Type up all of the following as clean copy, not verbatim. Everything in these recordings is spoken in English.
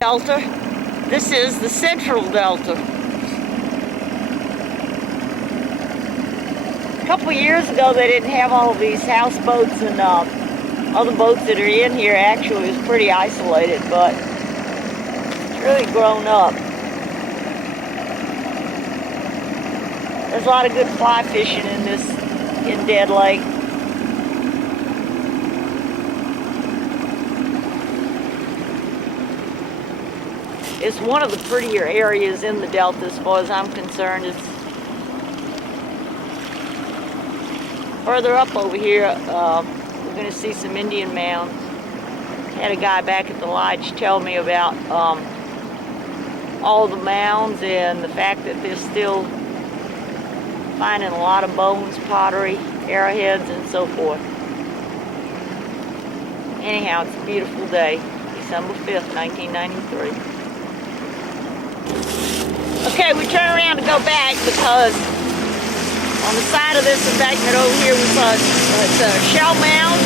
Delta. This is the Central Delta. A couple years ago they didn't have all of these houseboats and other boats that are in here. Actually, it was pretty isolated, but it's really grown up. There's a lot of good fly fishing in Dead Lake. It's one of the prettier areas in the Delta as far as I'm concerned. It's further up over here, we're going to see some Indian mounds. Had a guy back at the lodge tell me about all the mounds and the fact that they're still finding a lot of bones, pottery, arrowheads, and so forth. Anyhow, it's a beautiful day, December 5th, 1993. Okay, we turn around to go back because on the side of this embankment over here we saw it's a shell mound,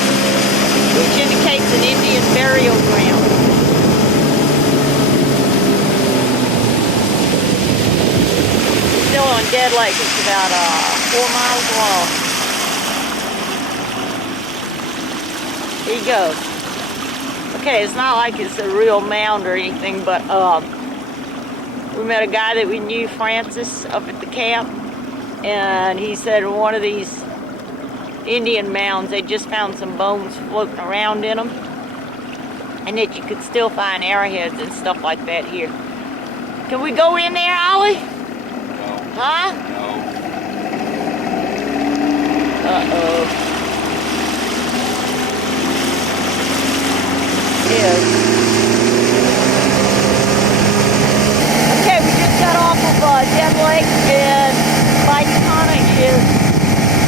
which indicates an Indian burial ground. Still on Dead Lake. It's about 4 miles long. Here you go. Okay, it's not like it's a real mound or anything, but we met a guy that we knew, Francis, up at the camp, and he said in one of these Indian mounds they just found some bones floating around in them, and that you could still find arrowheads and stuff like that here. Can we go in there, Ollie? No. Huh? No. Uh-oh. Yes. Okay, we just got off of Dead Lake, and Whittington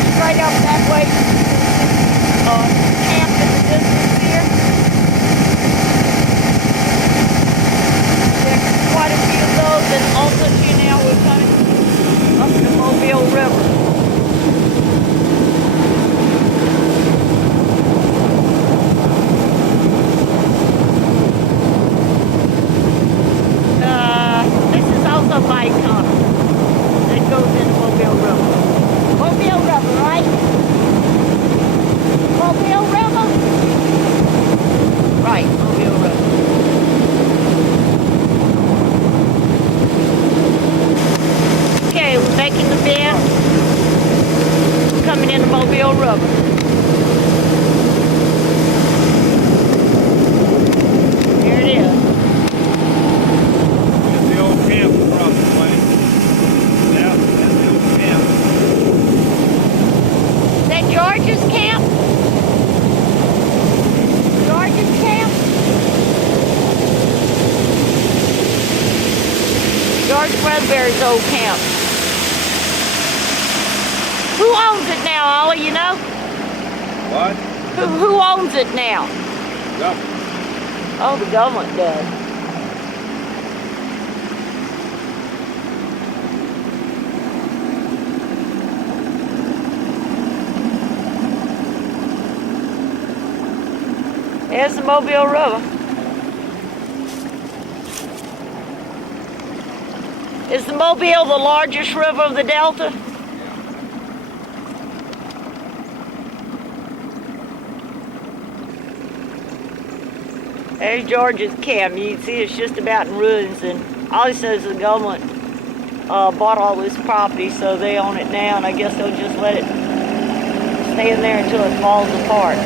is right up that way. Camp in the distance here. There's quite a few of those, and also here now we're coming up the Mobile River. By tunnel that goes into Mobile River. Mobile River, right? Mobile River? Right, Mobile River. Okay, we're making the bend. We're coming into Mobile River. There it is. George's camp? George's camp? George Bradbury's old camp. Who owns it now, Ollie, you know? What? Who owns it now? Government. Oh, the government does. There's the Mobile River. Is the Mobile the largest river of the Delta? There's George's camp. You can see it's just about in ruins, and Ollie says the government bought all this property, so they own it now, and I guess they'll just let it stay in there until it falls apart.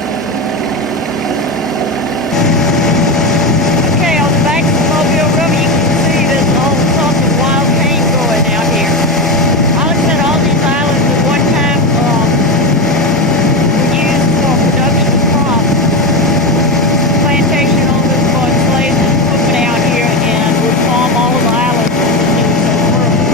Back to the Mobile River, you can see there's all sorts of wild cane growing out here. Alex said all these islands at one time were used for production of crops. Plantation owners bought slaves and put them out here and would farm all of the islands because they were so fertile.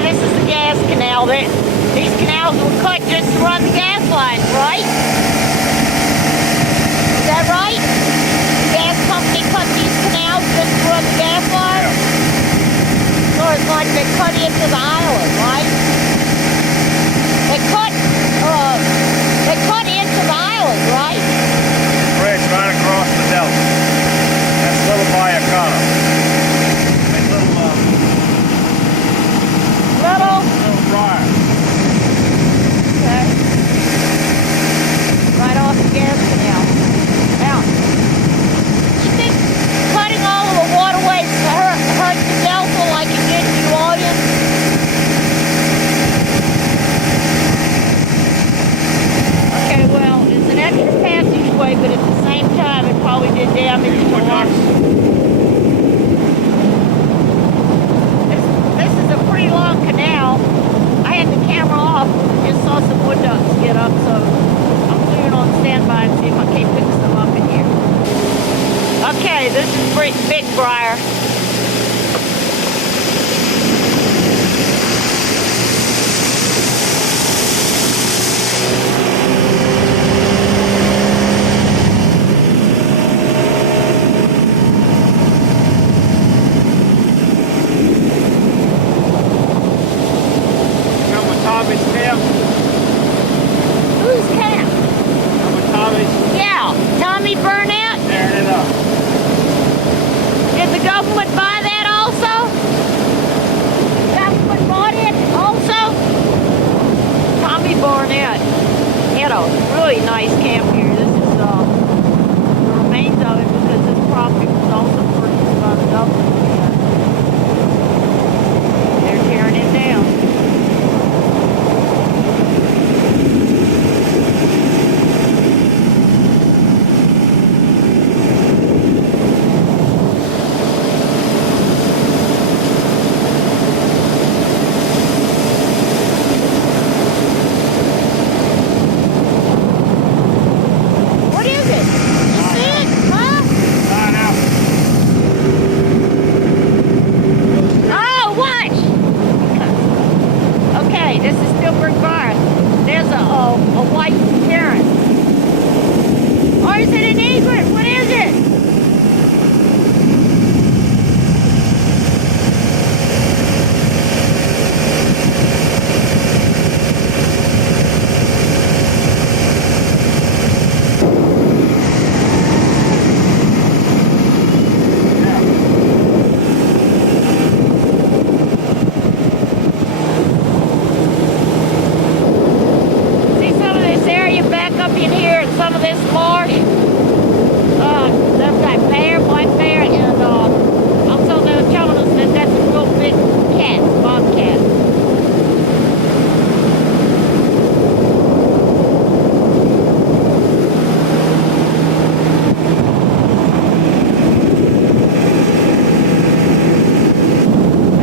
Okay, this is the gas canal. These canals were cut just to run the gas lines, right? Is that right? The gas company cut these canals just to run the gas lines? So it's like they cut into the island, right? They cut into the island, right? Bridge right across the delta. That's Little Bayakana. Little briar. Okay. Right off the gas canal. Now, you think cutting all of the waterways hurt the delta like it did New Orleans? Okay, well, it's an extra passageway, but at the same time, it probably did damage to us. This is a pretty long canal. I had the camera off, just saw some wood ducks get up, so I'm clearing on standby and see if I can't pick some up in here. Okay, this is Big Briar. Tommy's camp. Who's camp? Tommy's Yeah, Tommy Burnett. tearing it up. Did the government buy that also? The government bought it also? Tommy Barnett. He had a really nice camp here. This is the remains of it because this property was also purchased by the government. They're tearing it down. What is it? You see it? Huh? Sign out. Oh, watch! Okay, this is still Big Briar. There's a white heron. Or is it an egret? What is it? See some of this area back up in here and some of this marsh? They've got bear, black bear, and also they're telling us that that's a real big cat, bobcat.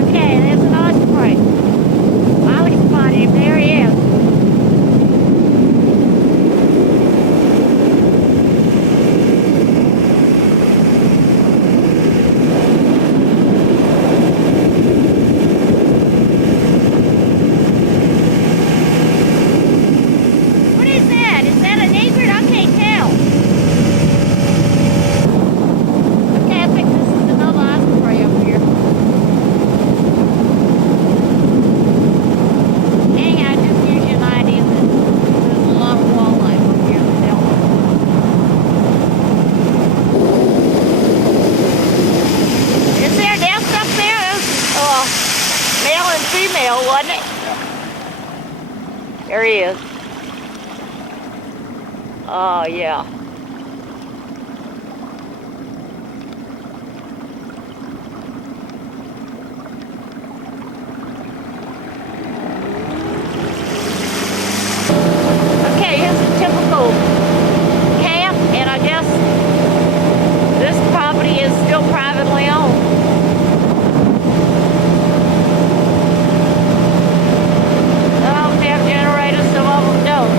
Okay, there's an osprey. Ollie spotted him. There he is. What is that? Is that an egret? I can't tell. Okay, I think this is another osprey up here. Anyhow, just gives you an idea that there's a lot of wildlife up here in the delta. Is there a nest up there? There's male and female, wasn't it? There he is. Oh, yeah. Okay, here's a typical camp, and I guess this property is still privately owned. Some of them have generators, some of them don't.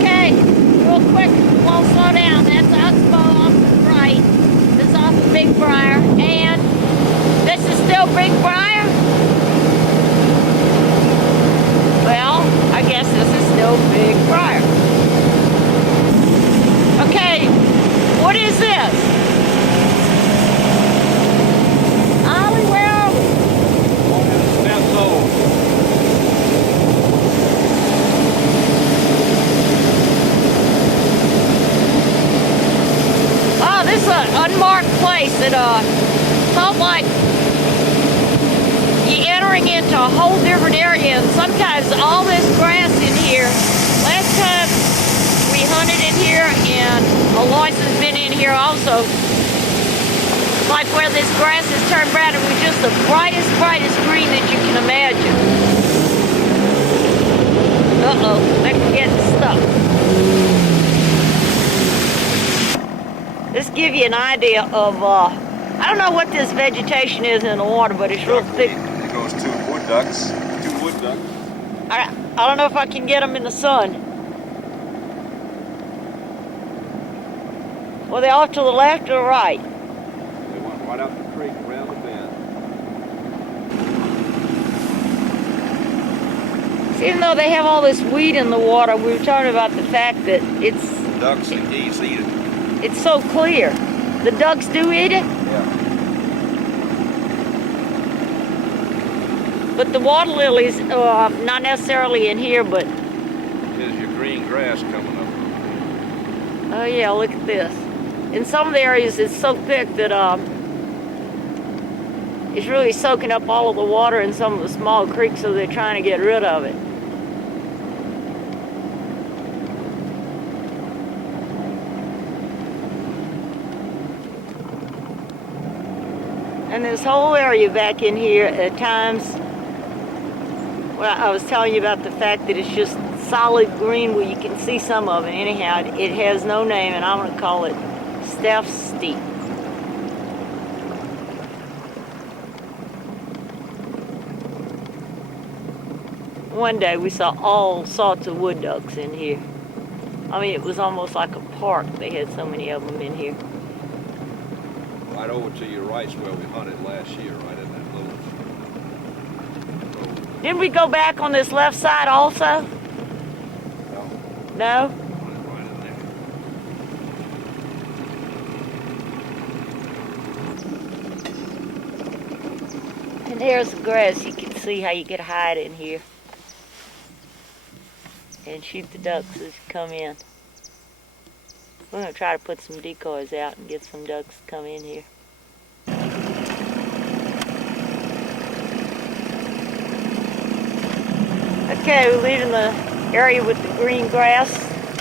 Okay, real quick, won't slow down. That's Oxbow off to the right. It felt like you're entering into a whole different area, and sometimes all this grass in here. Last time we hunted in here, and Aloysius has been in here also. Like where this grass has turned brown, it was just the brightest green that you can imagine. Uh-oh, that can get stuck. This gives you an idea of, I don't know what this vegetation is in the water, but it's real thick. It goes two wood ducks. I don't know if I can get them in the sun. Well, they're off to the left or the right? They went right up the creek, around the bend. See, even though they have all this weed in the water, we were talking about the fact that it's... Ducks and geese eat it. It's so clear. The ducks do eat it? Yeah. But the water lilies, not necessarily in here, but... There's your green grass coming up. Oh yeah, look at this. In some of the areas it's so thick that it's really soaking up all of the water in some of the small creeks, so they're trying to get rid of it. And this whole area back in here at times, well, I was telling you about the fact that it's just solid green where you can see some of it. Anyhow, it has no name, and I'm going to call it Stephenie. One day we saw all sorts of wood ducks in here. I mean, it was almost like a park. They had so many of them in here. Right over to your right's where we hunted last year, right in that little road. Didn't we go back on this left side also? No? Right in there. And there's the grass. You can see how you could hide in here and shoot the ducks as you come in. We're going to try to put some decoys out and get some ducks to come in here. Okay, we're leaving the area with the green grass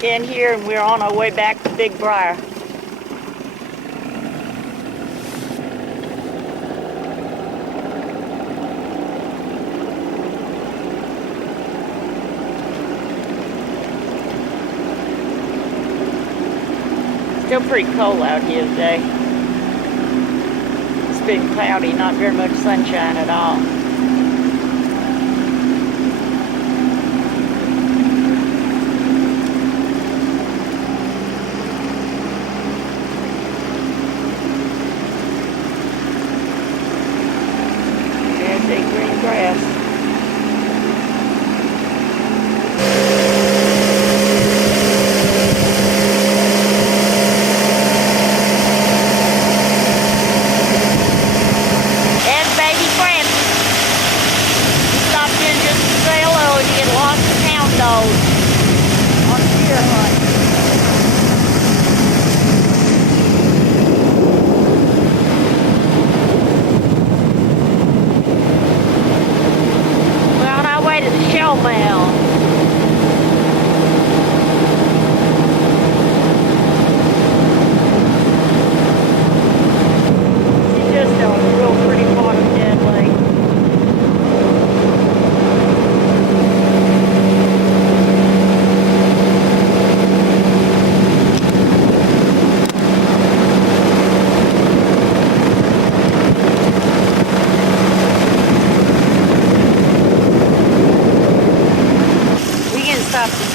in here, and we're on our way back to Big Briar. Still pretty cold out here today. It's been cloudy, not very much sunshine at all. There's a green grass.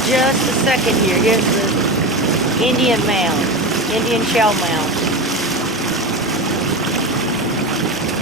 Just a second here. Here's the Indian mound, Indian shell mound.